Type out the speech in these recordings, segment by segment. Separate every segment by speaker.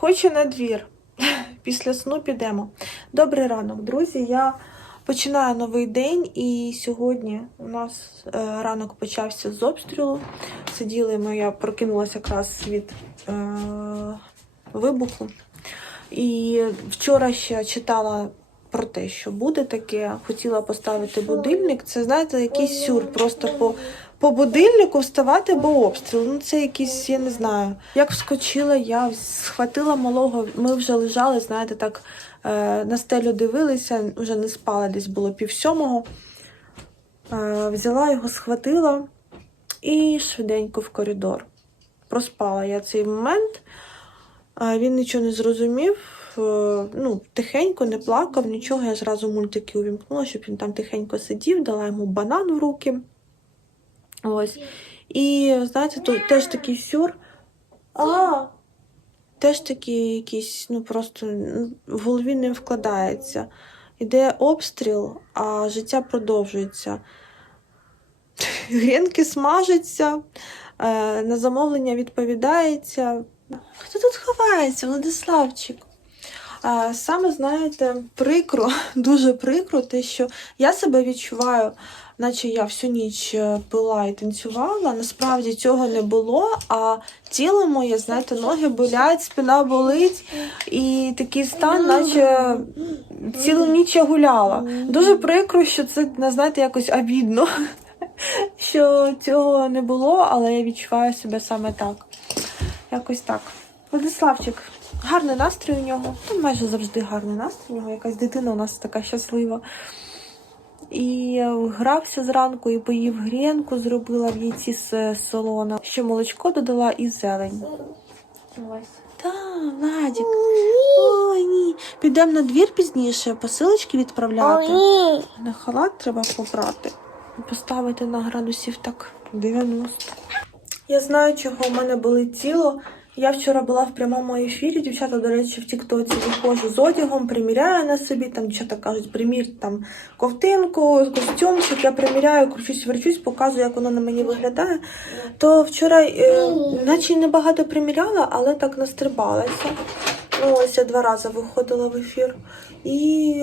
Speaker 1: Хочу на двір. Після сну підемо. Добрий ранок, друзі. Я починаю новий день, і сьогодні у нас е, ранок почався з обстрілу. Сиділи ми, я прокинулася якраз від е, вибуху. І вчора ще читала про те, що буде таке. Хотіла поставити будильник. Це, знаєте, якийсь сюр. Просто по, по будильнику вставати, бо обстріл. Ну, це якийсь, я не знаю. Як вскочила, я схватила малого. Ми вже лежали, знаєте, так е, на стелю дивилися, вже не спала, десь було пів сьомого. Е, взяла його, схватила і швиденько в коридор. Проспала я цей момент. А Він нічого не зрозумів. е, Ну, тихенько, не плакав, нічого. Я зразу мультики увімкнула, щоб він там тихенько сидів, дала йому банан в руки. Ось. І, знаєте, тут теж такий сюр. А, теж такий якийсь, ну просто ну, в голові не вкладається. Іде обстріл, а життя продовжується. Грінки смажаться, е, на замовлення відповідається. Хто тут ховається, Владиславчик? Саме знаєте, прикро, дуже прикро, те, що я себе відчуваю, наче я всю ніч е, пила і танцювала. Насправді цього не було. А тіло моє, знаєте, ноги болять, спина болить, і такий стан, наче цілу ніч я гуляла. Дуже прикро, що це знаєте, якось обідно, що цього не було, але я відчуваю себе саме так. Якось так. Владиславчик, гарний настрій у нього. Ну, майже завжди гарний настрій. У нього якась дитина у нас така щаслива. І е, грався зранку і поїв грінку, зробила в яйці з солона. Ще молочко додала і зелень. Та, Владик. Ой, ні. Підемо на двір пізніше, посилочки відправляти. На халат треба побрати. Поставити на градусів так 90. Я знаю, чого у мене болить тіло. Я вчора була в прямому ефірі. Дівчата, до речі, в Тіктоці виходжу з одягом, приміряю на собі. Там дівчата кажуть, примір там ковтинку, костюмчик. Я приміряю, кручусь, верчусь, показую, як воно на мені виглядає. То вчора, е, наче небагато приміряла, але так настрибалася. Ну, ось я два рази виходила в ефір. І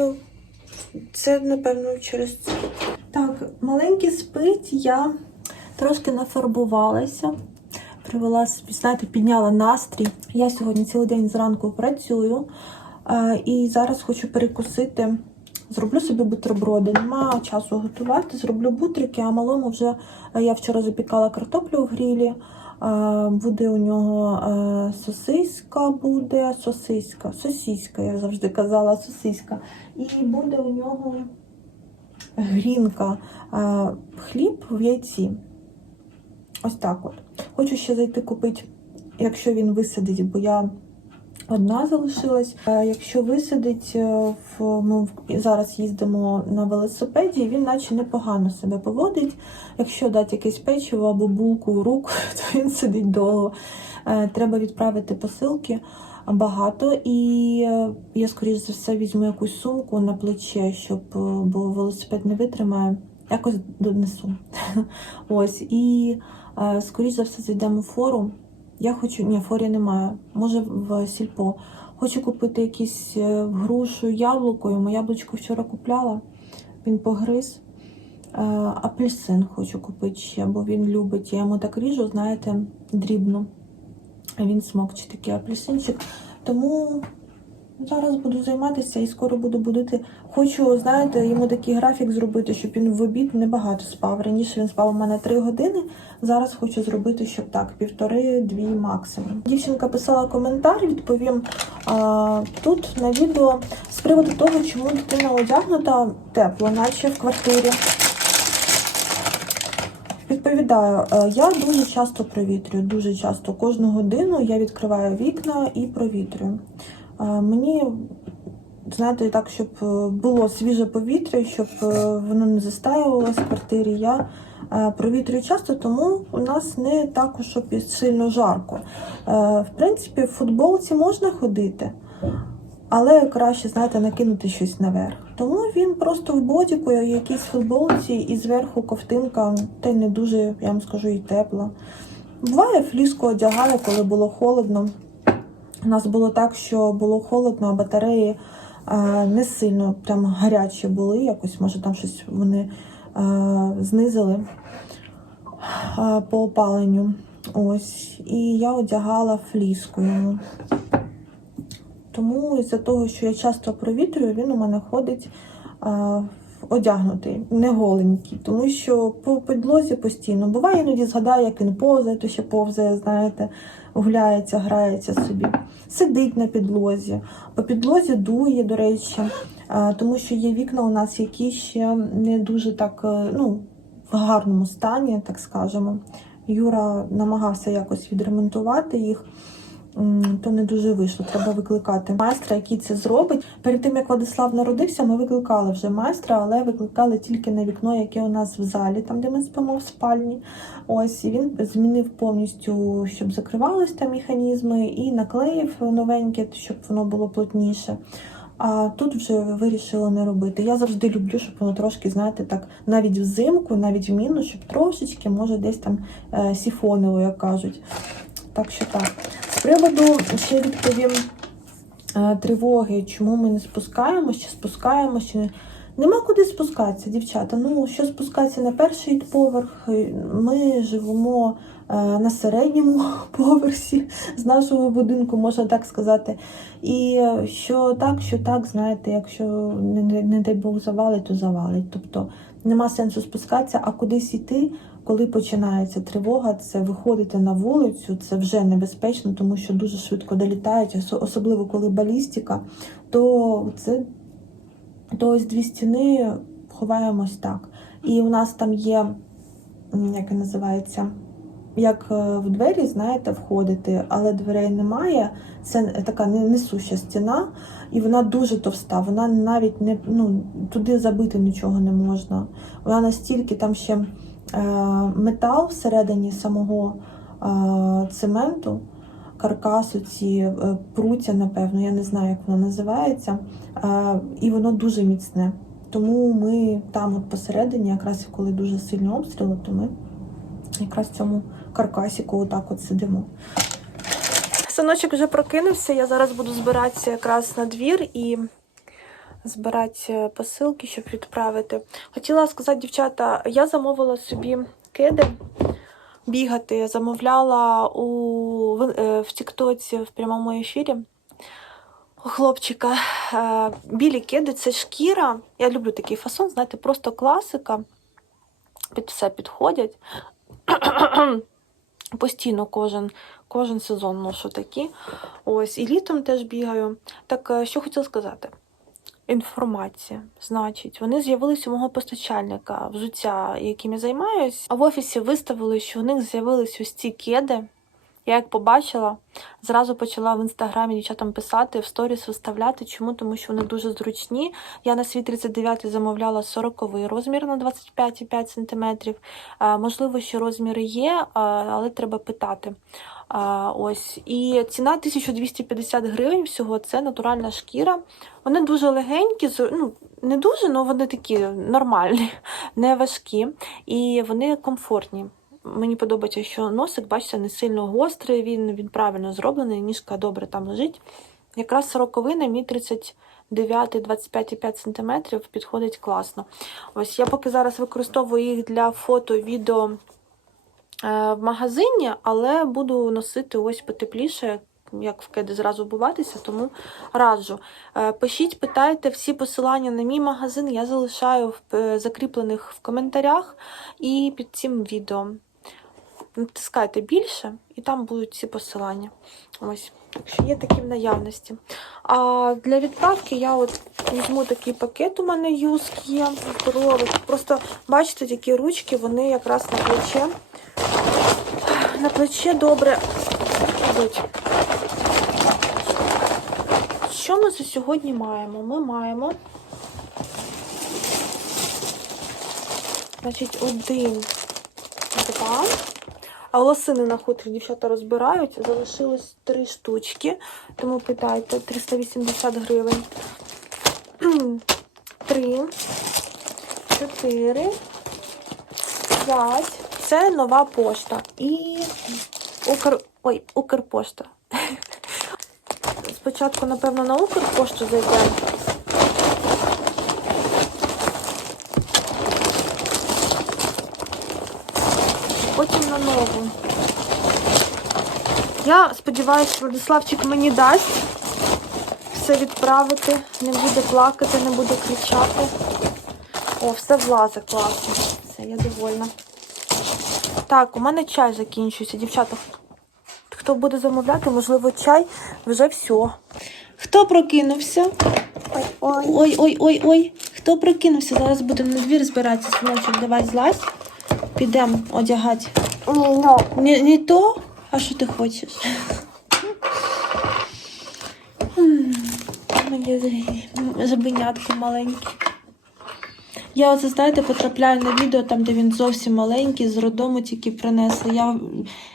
Speaker 1: це, напевно, через це. Так, маленький спить, я трошки нафарбувалася. Привела знаєте, підняла настрій. Я сьогодні цілий день зранку працюю е, і зараз хочу перекусити. Зроблю собі бутерброди. Нема часу готувати. Зроблю бутрики, а малому вже е, я вчора запікала картоплю в грілі. Е, Буде у нього сосиска, буде сосиска, сосиска, я завжди казала, сосиска. І буде у нього грінка, хліб в яйці. Ось так от. Хочу ще зайти купити, якщо він висадить, бо я одна залишилась. Е, Якщо висадить, е, в, ми зараз їздимо на велосипеді, він наче непогано себе поводить. Якщо дати якесь печиво або булку в руку, то він сидить довго. Е, Треба відправити посилки багато, і е, я, скоріш за все, візьму якусь сумку на плече, щоб е, бо велосипед не витримає. Якось донесу. Ось і е, скоріш за все зайдемо в фору. Я хочу, ні, форі немає. Може в сільпо. Хочу купити якісь е, грушу, яблуко. Йому яблучко вчора купляла. Він погриз. Е, Апельсин хочу купити ще, бо він любить. Я йому так ріжу, знаєте, дрібно. Він смокче такий апельсинчик. Тому зараз буду займатися і скоро буду будити. Хочу, знаєте, йому такий графік зробити, щоб він в обід небагато спав. Раніше він спав у мене 3 години. Зараз хочу зробити, щоб так, півтори-дві максимум. Дівчинка писала коментар, відповім а, тут на відео з приводу того, чому дитина одягнута тепло, наче в квартирі. Відповідаю, е, я дуже часто провітрюю, дуже часто. Кожну годину я відкриваю вікна і провітрюю. Е, Мені, знаєте, так, щоб е, було свіже повітря, щоб е, воно не застаювалося в квартирі. Я провітрюю часто, тому у нас не також щоб сильно жарко. В принципі, в футболці можна ходити. Але краще, знаєте, накинути щось наверх. Тому він просто в бодіку, якійсь футболці, і зверху ковтинка, та й не дуже, я вам скажу, і тепла. Буває, фліску одягаю, коли було холодно. У нас було так, що було холодно, а батареї е, не сильно прям гарячі були. Якось, може, там щось вони е, знизили е, по опаленню. Ось. І я одягала фліску йому. Тому із-за того, що я часто провітрюю, він у мене ходить одягнутий, не голенький. Тому що по підлозі постійно. Буває, іноді згадаю, як він повзає, то ще повзає, знаєте, гуляється, грається собі. Сидить на підлозі. По підлозі дує, до речі, тому що є вікна у нас, які ще не дуже так, е, ну, в гарному стані, так скажемо. Юра намагався якось відремонтувати їх. То не дуже вийшло, треба викликати майстра, який це зробить. Перед тим як Владислав народився, ми викликали вже майстра, але викликали тільки на вікно, яке у нас в залі, там де ми спимо в спальні. Ось і він змінив повністю, щоб закривались там механізми, і наклеїв новеньке, щоб воно було плотніше. А тут вже вирішила не робити. Я завжди люблю, щоб воно трошки, знаєте, так навіть взимку, навіть в мінус, щоб трошечки, може, десь там е, сіфонило, як кажуть. Так що так. Приводу ще відповім е, тривоги, чому ми не спускаємось, чи спускаємось, чи. Нема куди спускатися, дівчата. Ну, що спускатися на перший поверх, ми живемо е, на середньому поверсі з нашого будинку, можна так сказати. І е, що так, що так, знаєте, якщо не, не, не дай Бог завалить, то завалить. Тобто нема сенсу спускатися, а кудись йти, коли починається тривога, це виходити на вулицю, це вже небезпечно, тому що дуже швидко долітають, особливо коли балістика, то це то ось дві стіни ховаємось так. І у нас там є, як і називається, як е, в двері, знаєте, входити, але дверей немає. Це така несуща стіна, і вона дуже товста. Вона навіть не ну, туди забити нічого не можна. Вона настільки там ще метал всередині самого е, цементу, каркасу, ці е, пруття, напевно, я не знаю, як воно називається. Е, і воно дуже міцне. Тому ми там, от посередині, якраз коли дуже сильні обстріли, то ми якраз в цьому каркасіку отак от сидимо. Синочок вже прокинувся. Я зараз буду збиратися якраз на двір і збирати е, посилки, щоб відправити. Хотіла сказати, дівчата, я замовила собі кеди бігати. Замовляла у в, е, Тіктоці в прямому ефірі. У хлопчика е, білі кеди це шкіра. Я люблю такий фасон, знаєте, просто класика. Під все підходять. Постійно кожен, кожен сезон ношу такі. Ось, і літом теж бігаю. Так, що хотіла сказати? Інформація. Значить, вони з'явились у мого постачальника взуття, яким я займаюсь. А в офісі виставили, що у них з'явились ось ці кеди. Я як побачила, зразу почала в інстаграмі дівчатам писати, в сторіс виставляти. Чому? Тому що вони дуже зручні. Я на свій 39 замовляла 40 розмір на 25,5 см. Можливо, що розміри є, але треба питати. Ось. І ціна 1250 гривень всього це натуральна шкіра. Вони дуже легенькі, ну, не дуже, але вони такі нормальні, не важкі і вони комфортні. Мені подобається, що носик, бачите, не сильно гострий, він, він правильно зроблений, ніжка добре там лежить. Якраз сороковина, мій 39 25,5 см підходить класно. Ось я поки зараз використовую їх для фото, відео е, в магазині, але буду носити ось потепліше, як в кеди зразу буватися, тому раджу. Е, Пишіть, питайте всі посилання на мій магазин, я залишаю в е, закріплених в коментарях і під цим відео. Натискайте більше, і там будуть ці посилання. Ось, так що є такі в наявності. А для відправки я от візьму такий пакет, у мене юск є. Просто бачите, такі ручки, вони якраз на плече. На плече добре йдуть. Що ми за сьогодні маємо? Ми маємо. Значить, один, два. А лосини на хутрі дівчата розбирають. Залишилось три штучки. Тому питайте 380 гривень. Три, чотири, п'ять. Це нова пошта. І Укр... Ой, Укрпошта. спочатку, напевно, на Укрпошту зайдемо. Потім. Я сподіваюся, що Владиславчик мені дасть все відправити, не буде плакати, не буде кричати. О, все влазить класно. Все, я довольна. Так, у мене чай закінчується, дівчата. Хто буде замовляти, можливо, чай вже все. Хто прокинувся?
Speaker 2: Ой,
Speaker 1: Ой, ой, ой, ой. Хто прокинувся? Зараз будемо на двір збиратися, синочок, давай злазь. Підемо одягати.
Speaker 2: ні, ну,
Speaker 1: Ні, не то? А що ти хочеш? Мені Моє з- жабенятко маленьке. Я оце, знаєте, потрапляю на відео там, де він зовсім маленький, з роддому тільки принесли. Я,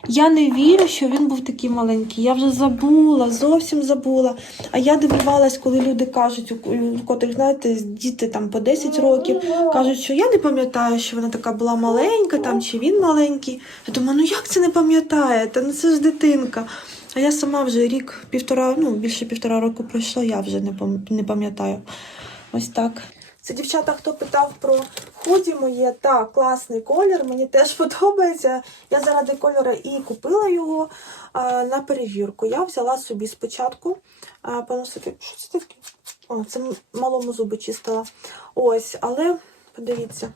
Speaker 1: я не вірю, що він був такий маленький. Я вже забула, зовсім забула. А я дивувалась, коли люди кажуть, у котрих, знаєте, діти там по 10 років, кажуть, що я не пам'ятаю, що вона така була маленька, там чи він маленький. Я думаю, ну як це не пам'ятаєте? Ну це ж дитинка. А я сама вже рік, півтора, ну більше півтора року пройшло, я вже не пам'ятаю. Ось так. Це дівчата, хто питав про худі моє, так, класний колір, мені теж подобається. Я заради кольору і купила його а, на перевірку. Я взяла собі спочатку а, поносити. Що це таке? О, це малому зуби чистила. Ось, але подивіться.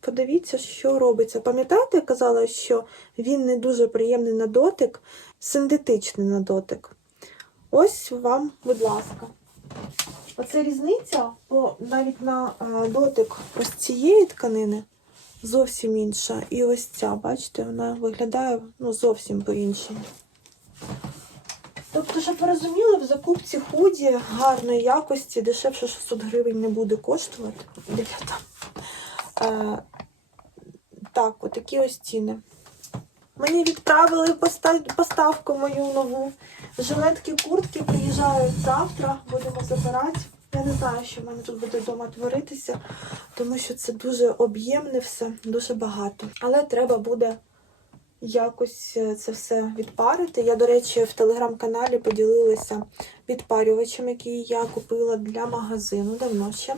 Speaker 1: Подивіться, що робиться. Пам'ятаєте, я казала, що він не дуже приємний на дотик, синтетичний на дотик. Ось вам, будь ласка. Оце різниця, бо навіть на е, дотик ось цієї тканини зовсім інша. І ось ця, бачите, вона виглядає ну, зовсім по-іншому. Тобто, щоб ви розуміли, в закупці худі гарної якості, дешевше 600 гривень не буде коштувати. Дівчата. Е, так, отакі ось ціни. Мені відправили поставку мою нову. Жилетки, куртки приїжджають завтра, будемо забирати. Я не знаю, що в мене тут буде вдома творитися, тому що це дуже об'ємне все, дуже багато. Але треба буде якось е, це все відпарити. Я, до речі, в телеграм-каналі поділилася відпарювачем, який я купила для магазину давно ще.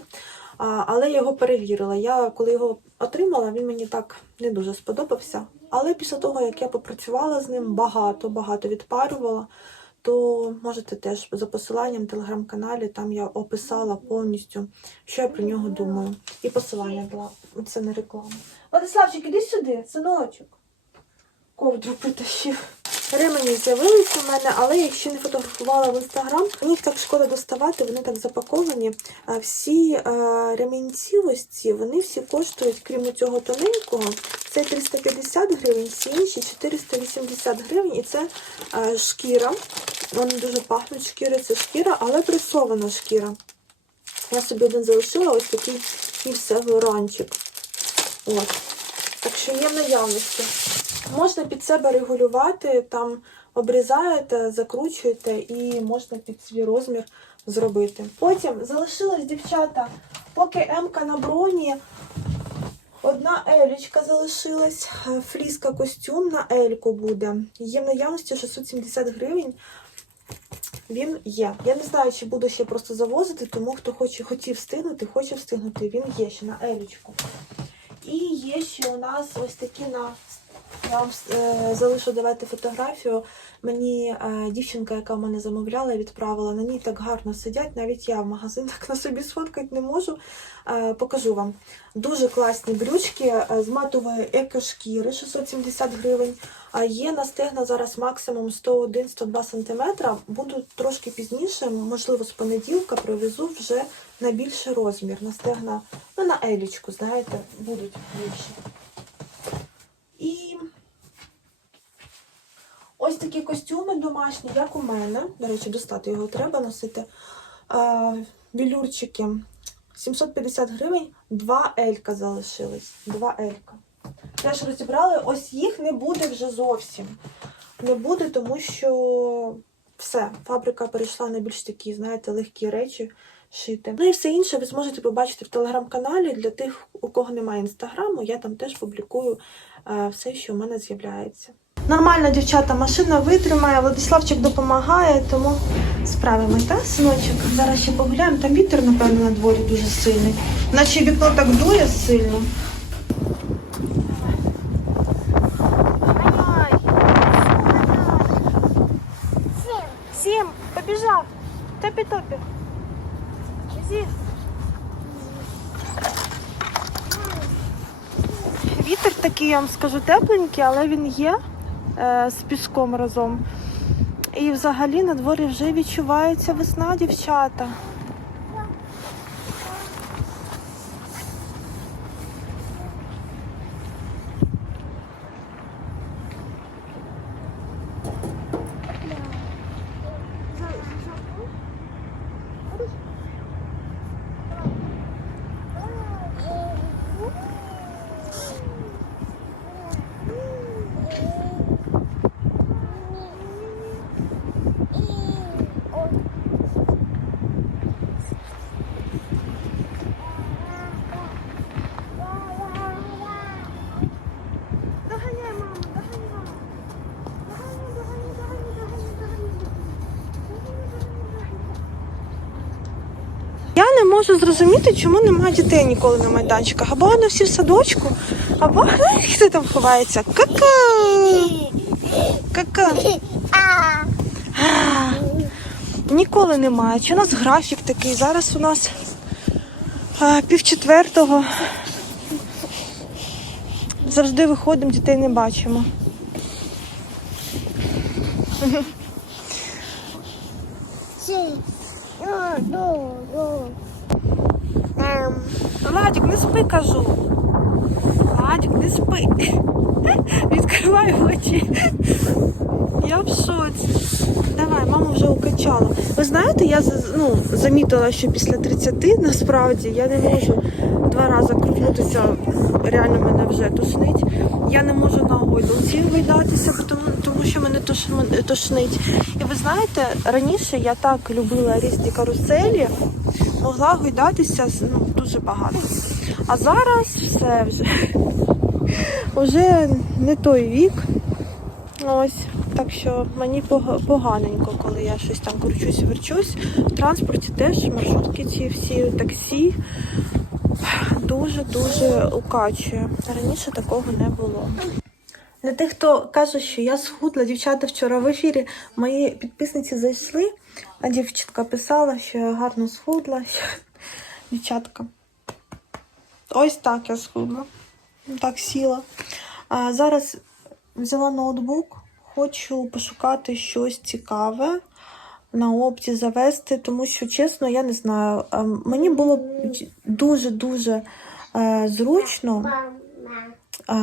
Speaker 1: Але я його перевірила. Я коли його отримала, він мені так не дуже сподобався. Але після того, як я попрацювала з ним, багато-багато відпарювала, то можете теж за посиланням в телеграм-каналі, там я описала повністю, що я про нього думаю. І посилання була. Це не реклама. Владиславчик, іди сюди, синочок. Ковдру притащив. Ремені з'явилися у мене, але я ще не фотографувала в інстаграм. Мені їх так шкода доставати, вони так запаковані. Всі е, ремінці ось ці, вони всі коштують, крім цього тоненького. Це 350 гривень, всі інші 480 гривень. І це е, шкіра. Вони дуже пахнуть шкіри, це шкіра, але пресована шкіра. Я собі один залишила ось такий і все горанчик. Ось. Так що є в наявності. Можна під себе регулювати, там обрізаєте, закручуєте і можна під свій розмір зробити. Потім залишилась дівчата, поки М-ка на броні. Одна елічка залишилась, е, фліска костюм на ельку буде. Є в наявності 670 гривень. Він є. Я не знаю, чи буду ще просто завозити, тому хто хоче, хотів встигнути, хоче встигнути. Він є ще на елічку. І є ще у нас ось такі на. Я вам е, залишу давати фотографію. Мені е, дівчинка, яка в мене замовляла, відправила. На ній так гарно сидять. Навіть я в магазин так на собі сфоткати не можу. Е, покажу вам. Дуже класні брючки з матової екошкіри 670 гривень. А є на стегна зараз максимум 101-102 см. Буду трошки пізніше, можливо, з понеділка привезу вже на більший розмір. На стегна, ну на елічку, знаєте, будуть більші. І ось такі костюми домашні, як у мене. До речі, достати його треба носити. Білюрчики 750 гривень, два елька залишились. Два елька. Теж розібрали, ось їх не буде вже зовсім. Не буде, тому що все, фабрика перейшла на більш такі, знаєте, легкі речі шити. Ну і все інше ви зможете побачити в телеграм-каналі. Для тих, у кого немає інстаграму, я там теж публікую все, що в мене з'являється. Нормально, дівчата, машина витримає, Владиславчик допомагає, тому справимо, та, синочок? Зараз ще погуляємо. Там вітер, напевно, на дворі дуже сильний. Наче вікно так дує сильно. Вітер такий, я вам скажу, тепленький, але він є е, з піском разом. І взагалі на дворі вже відчувається весна, дівчата. Можу зрозуміти, чому немає дітей ніколи на майданчиках. Або вони всі в садочку, або хто там ховається. Ка-ка! Ка-ка! Ніколи немає. Чи у нас графік такий? Зараз у нас а, пів четвертого. Завжди виходимо, дітей не бачимо.
Speaker 2: Сі. Ду, ду, ду. Ем.
Speaker 1: Владик, не спи, кажу. Владик, не спи. Відкривай очі. Я в шоці. Давай, мама вже укачала. Ви знаєте, я ну, замітила, що після 30 насправді я не можу два рази крутнутися. Реально мене вже тошнить. Я не можу на гойдалці гойдатися, тому, тому що мене тош- тошнить. І ви знаєте, раніше я так любила різні каруселі, могла гойдатися ну, дуже багато. А зараз все вже. Вже не той вік. Ось. Так що мені поганенько, коли я щось там кручусь, верчусь. В транспорті теж маршрутки ці всі, таксі дуже-дуже укачує. Раніше такого не було. Для тих, хто каже, що я схудла, дівчата вчора в ефірі мої підписниці зайшли, а дівчинка писала, що я гарно схудла. Що... Дівчатка. Ось так я схудла. Так сіла. А зараз взяла ноутбук, хочу пошукати щось цікаве на опті завести, тому що, чесно, я не знаю. Мені було дуже-дуже зручно.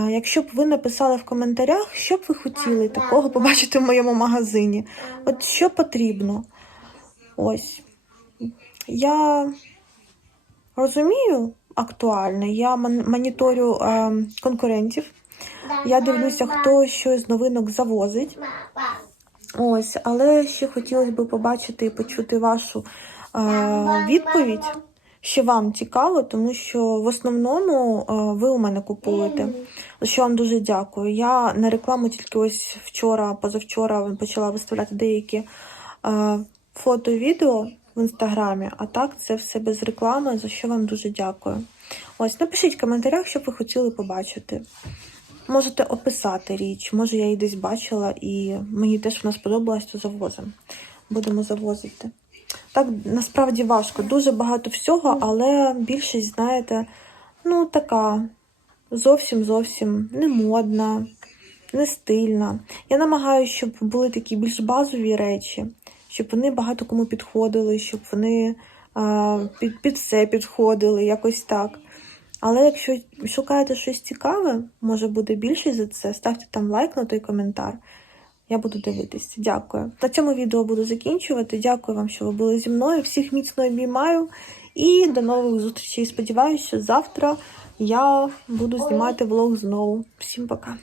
Speaker 1: Якщо б ви написали в коментарях, що б ви хотіли такого побачити в моєму магазині. От що потрібно. Ось. Я розумію актуально, я мон- моніторю е, конкурентів. Я дивлюся, хто щось з новинок завозить. Ось, але ще хотілося б побачити і почути вашу е, відповідь, що вам цікаво, тому що в основному е, ви у мене купуєте. За що вам дуже дякую. Я на рекламу тільки ось вчора, позавчора почала виставляти деякі е, фото відео в інстаграмі, а так це все без реклами, за що вам дуже дякую. Ось, напишіть в коментарях, що ви хотіли побачити. Можете описати річ, може я її десь бачила і мені теж вона сподобалась, то завозимо. Будемо завозити. Так насправді важко. Дуже багато всього, але більшість, знаєте, ну така зовсім зовсім не модна, не стильна. Я намагаюся, щоб були такі більш базові речі, щоб вони багато кому підходили, щоб вони а, під, під все підходили, якось так. Але якщо шукаєте щось цікаве, може буде більше за це, ставте там лайк на той коментар. Я буду дивитися. Дякую. На цьому відео буду закінчувати. Дякую вам, що ви були зі мною. Всіх міцно обіймаю. І до нових зустрічей. Сподіваюся, що завтра я буду знімати влог знову. Всім пока.